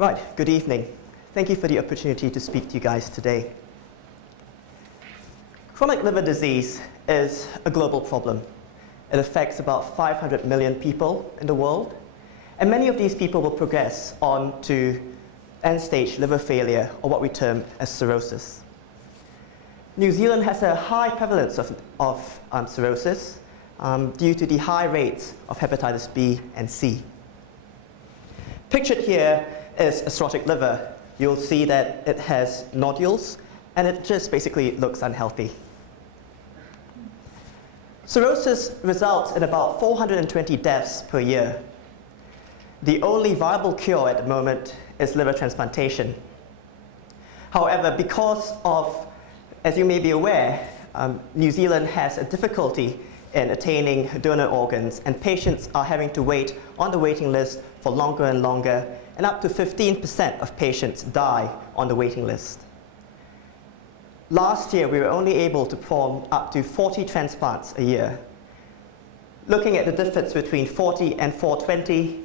Right, good evening. Thank you for the opportunity to speak to you guys today. Chronic liver disease is a global problem. It affects about 500 million people in the world, and many of these people will progress on to end-stage liver failure, or what we term as cirrhosis. New Zealand has a high prevalence of cirrhosis due to the high rates of hepatitis B and C. Pictured here is a cirrhotic liver. You'll see that it has nodules, and it just basically looks unhealthy. Cirrhosis results in about 420 deaths per year. The only viable cure at the moment is liver transplantation. However, because of, as you may be aware, New Zealand has a difficulty in attaining donor organs, and patients are having to wait on the waiting list for longer and longer, and up to 15% of patients die on the waiting list. Last year, we were only able to perform up to 40 transplants a year. Looking at the difference between 40 and 420,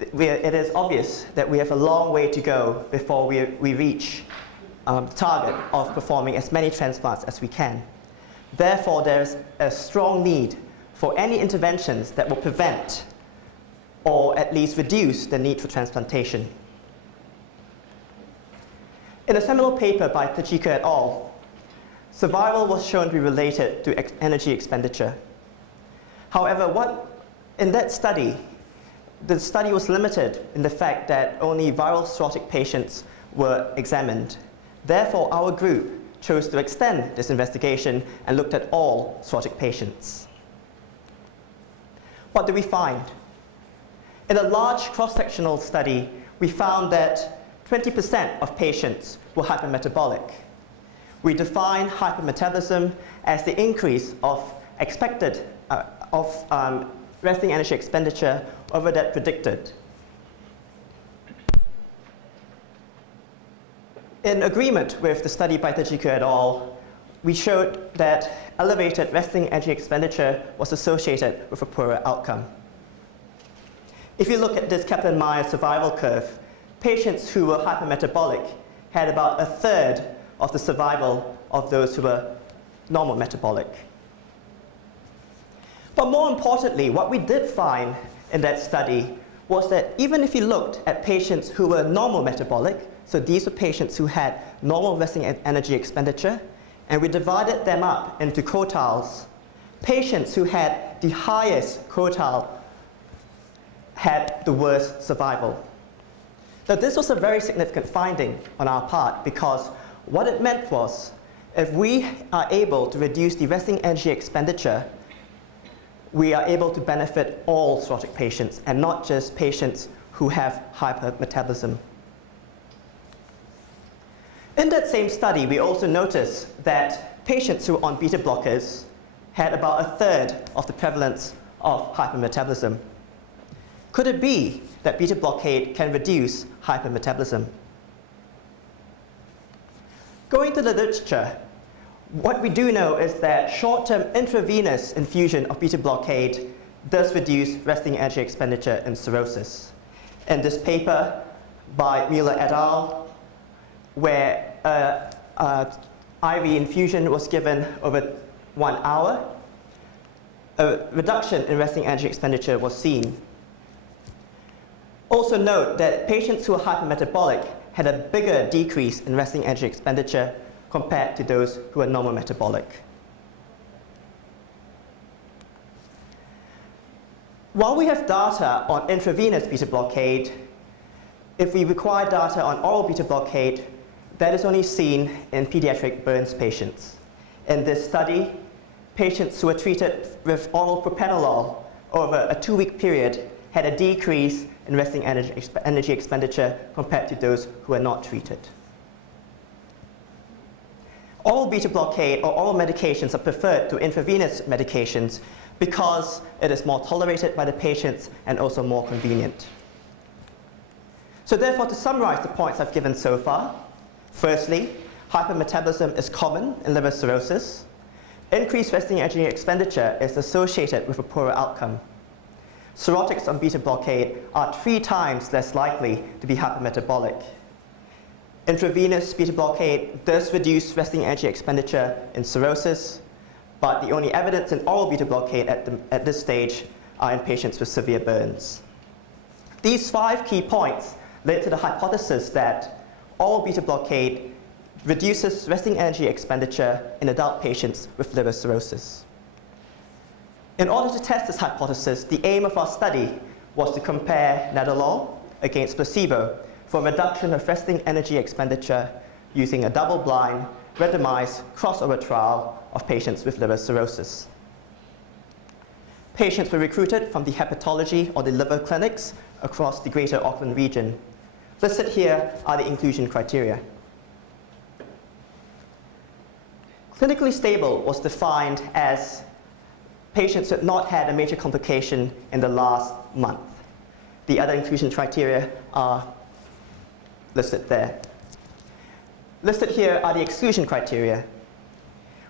it is obvious that we have a long way to go before we reach the target of performing as many transplants as we can. Therefore, there's a strong need for any interventions that will prevent or at least reduce the need for transplantation. In a seminal paper by Tajika et al., survival was shown to be related to energy expenditure. However, in that study, the study was limited in the fact that only viral cirrhotic patients were examined. Therefore, our group chose to extend this investigation and looked at all cirrhotic patients. What did we find? In a large cross-sectional study, we found that 20% of patients were hypermetabolic. We define hypermetabolism as the increase of expected resting energy expenditure over that predicted. In agreement with the study by Tajika et al., we showed that elevated resting energy expenditure was associated with a poorer outcome. If you look at this Kaplan-Meier survival curve, patients who were hypermetabolic had about a third of the survival of those who were normal metabolic. But more importantly, what we did find in that study was that even if you looked at patients who were normal metabolic, so these were patients who had normal resting energy expenditure, and we divided them up into quartiles, patients who had the highest quartile had the worst survival. Now, this was a very significant finding on our part, because what it meant was, if we are able to reduce the resting energy expenditure, we are able to benefit all cirrhotic patients, and not just patients who have hypermetabolism. In that same study, we also noticed that patients who were on beta blockers had about a third of the prevalence of hypermetabolism. Could it be that beta blockade can reduce hypermetabolism? Going to the literature, what we do know is that short-term intravenous infusion of beta blockade does reduce resting energy expenditure in cirrhosis. In this paper by Mueller et al., where IV infusion was given over 1 hour, a reduction in resting energy expenditure was seen. Also note that patients who are hypermetabolic had a bigger decrease in resting energy expenditure compared to those who are normal metabolic. While we have data on intravenous beta blockade, if we require data on oral beta blockade, that is only seen in pediatric burns patients. In this study, patients who were treated with oral propranolol over a 2-week period had a decrease in resting energy expenditure compared to those who are not treated. Oral beta blockade or oral medications are preferred to intravenous medications because it is more tolerated by the patients and also more convenient. So therefore, to summarize the points I've given so far, firstly, hypermetabolism is common in liver cirrhosis. Increased resting energy expenditure is associated with a poorer outcome. Cirrhotics on beta blockade are 3 times less likely to be hypermetabolic. Intravenous beta blockade does reduce resting energy expenditure in cirrhosis, but the only evidence in oral beta blockade at this stage are in patients with severe burns. These 5 key points led to the hypothesis that oral beta blockade reduces resting energy expenditure in adult patients with liver cirrhosis. In order to test this hypothesis, the aim of our study was to compare nadolol against placebo for reduction of resting energy expenditure using a double-blind, randomized crossover trial of patients with liver cirrhosis. Patients were recruited from the hepatology or the liver clinics across the greater Auckland region. Listed here are the inclusion criteria. Clinically stable was defined as patients who had not had a major complication in the last month. The other inclusion criteria are listed there. Listed here are the exclusion criteria.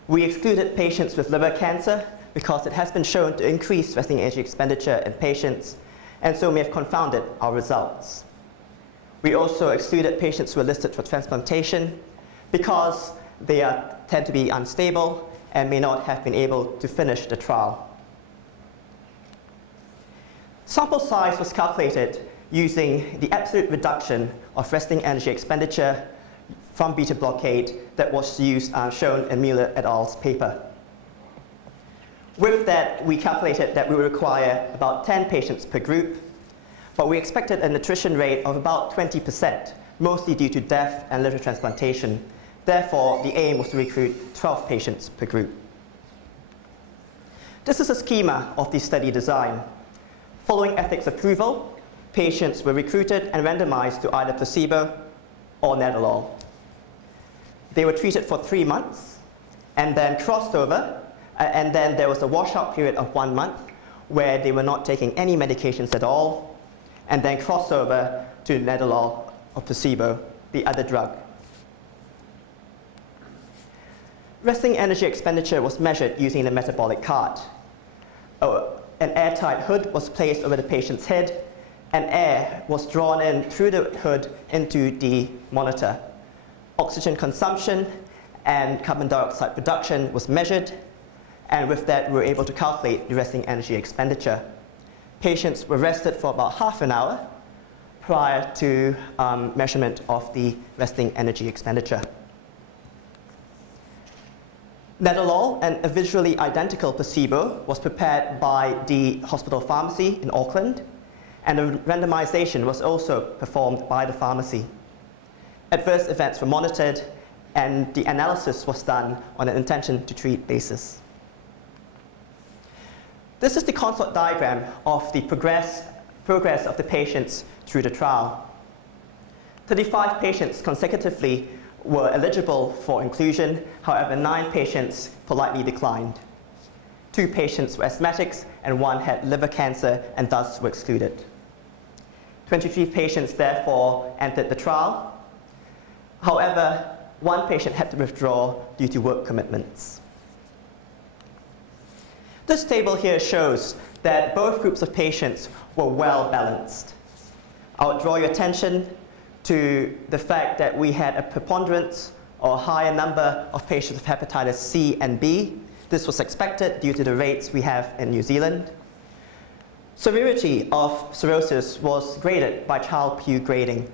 We excluded patients with liver cancer because it has been shown to increase resting energy expenditure in patients, and so may have confounded our results. We also excluded patients who were listed for transplantation because they tend to be unstable and may not have been able to finish the trial. Sample size was calculated using the absolute reduction of resting energy expenditure from beta blockade that was shown in Mueller et al.'s paper. With that, we calculated that we would require about 10 patients per group, but we expected an attrition rate of about 20%, mostly due to death and liver transplantation. Therefore, the aim was to recruit 12 patients per group. This is a schema of the study design. Following ethics approval, patients were recruited and randomized to either placebo or nadolol. They were treated for 3 months and then crossed over, and then there was a washout period of 1 month where they were not taking any medications at all, and then crossed over to nadolol or placebo, the other drug. Resting energy expenditure was measured using the metabolic cart. An airtight hood was placed over the patient's head, and air was drawn in through the hood into the monitor. Oxygen consumption and carbon dioxide production was measured, and with that we were able to calculate the resting energy expenditure. Patients were rested for about half an hour prior to measurement of the resting energy expenditure. Nadolol and a visually identical placebo was prepared by the hospital pharmacy in Auckland, and the randomization was also performed by the pharmacy. Adverse events were monitored, and the analysis was done on an intention to treat basis. This is the consort diagram of the progress of the patients through the trial. 35 patients consecutively were eligible for inclusion. However, 9 patients politely declined. 2 patients were asthmatics, and 1 had liver cancer and thus were excluded. 23 patients therefore entered the trial. However, 1 patient had to withdraw due to work commitments. This table here shows that both groups of patients were well balanced. I would draw your attention to the fact that we had a preponderance or higher number of patients with hepatitis C and B. This was expected due to the rates we have in New Zealand. Severity of cirrhosis was graded by Child-Pugh grading.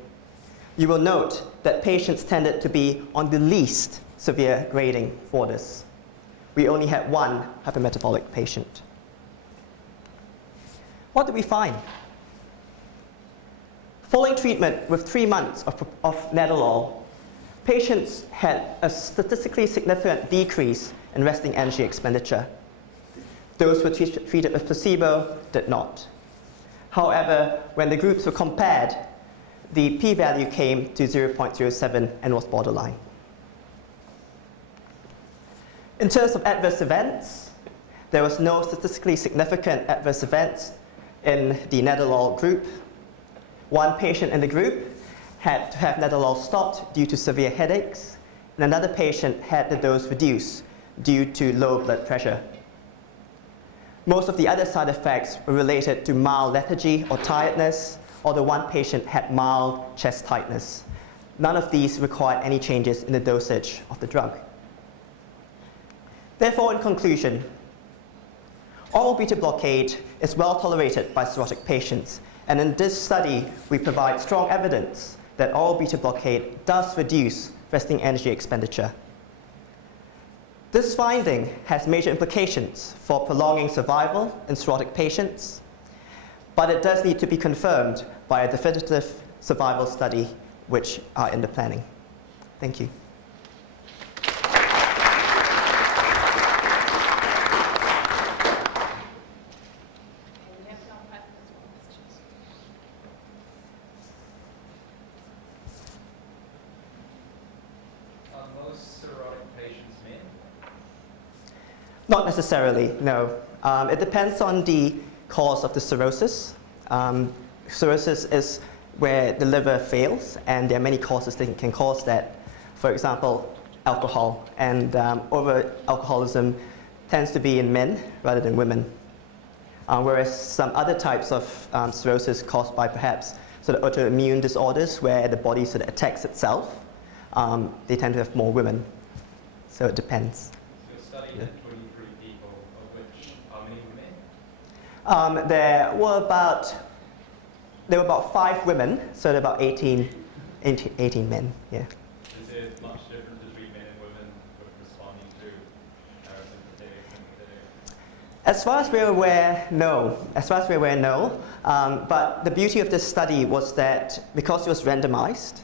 You will note that patients tended to be on the least severe grading for this. We only had 1 hypermetabolic patient. What did we find? Following treatment with 3 months of nadolol, patients had a statistically significant decrease in resting energy expenditure. Those who were treated with placebo did not. However, when the groups were compared, the p-value came to 0.07 and was borderline. In terms of adverse events, there was no statistically significant adverse events in the nadolol group. 1 patient in the group had to have nadolol stopped due to severe headaches, and another patient had the dose reduced due to low blood pressure. Most of the other side effects were related to mild lethargy or tiredness, or the one patient had mild chest tightness. None of these required any changes in the dosage of the drug. Therefore, in conclusion, oral beta blockade is well tolerated by cirrhotic patients, and in this study, we provide strong evidence that oral beta blockade does reduce resting energy expenditure. This finding has major implications for prolonging survival in cirrhotic patients, but it does need to be confirmed by a definitive survival study which are in the planning. Thank you. Not necessarily, no. It depends on the cause of the cirrhosis. Cirrhosis is where the liver fails, and there are many causes that can cause that. For example, alcohol, and over-alcoholism tends to be in men rather than women. Whereas some other types of cirrhosis caused by perhaps sort of autoimmune disorders where the body sort of attacks itself, they tend to have more women. So it depends. So your study had 23 people, of which how many were men? There were about 5 women, so there were about 18 men, yeah. Is there much difference between men and women with responding to parasympathetic? As far as we're aware, no. As far as we're aware, no. But the beauty of this study was that because it was randomized,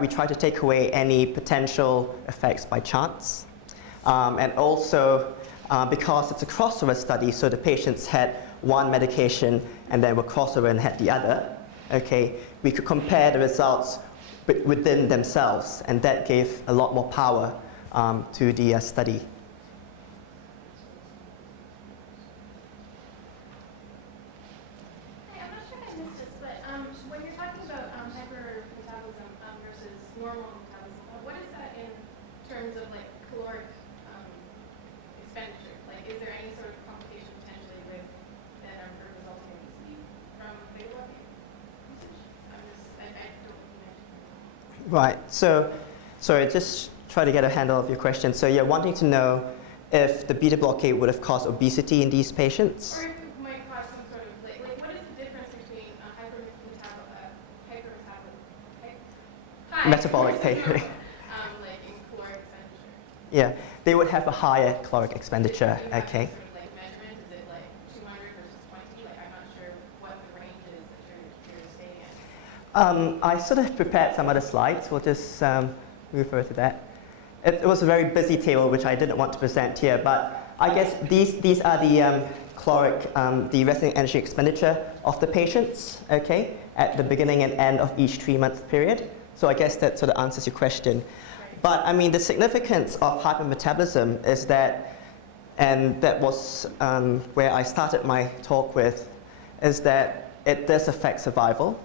we tried to take away any potential effects by chance. And also, because it's a crossover study, so the patients had one medication and then were crossover and had the other, okay, we could compare the results within themselves, and that gave a lot more power to the study. Hi, I'm not sure if I missed this, but when you're talking about hypermetabolism versus normal metabolism, what is that in terms of like caloric expenditure? Like, is there any sort of complication potentially with that resulting in obesity from beta blockade usage? I don't mention. Right, so sorry, just try to get a handle of your question. So you're wanting to know if the beta blockade would have caused obesity in these patients? Or if it might cause some sort of, like what is the difference between Metabolic pain. like in caloric expenditure? Yeah, they would have a higher caloric expenditure, Do you have okay. any sort of like measurement? Is it like 200 versus 20? Like, I'm not sure what the range is that you're staying at. I sort of prepared some other slides. We'll just move over to that. It was a very busy table, which I didn't want to present here, but I guess these are the caloric, the resting energy expenditure of the patients, okay, at the beginning and end of each 3-month period. So I guess that sort of answers your question. But I mean, the significance of hypermetabolism is that, and that was where I started my talk with, is that it does affect survival.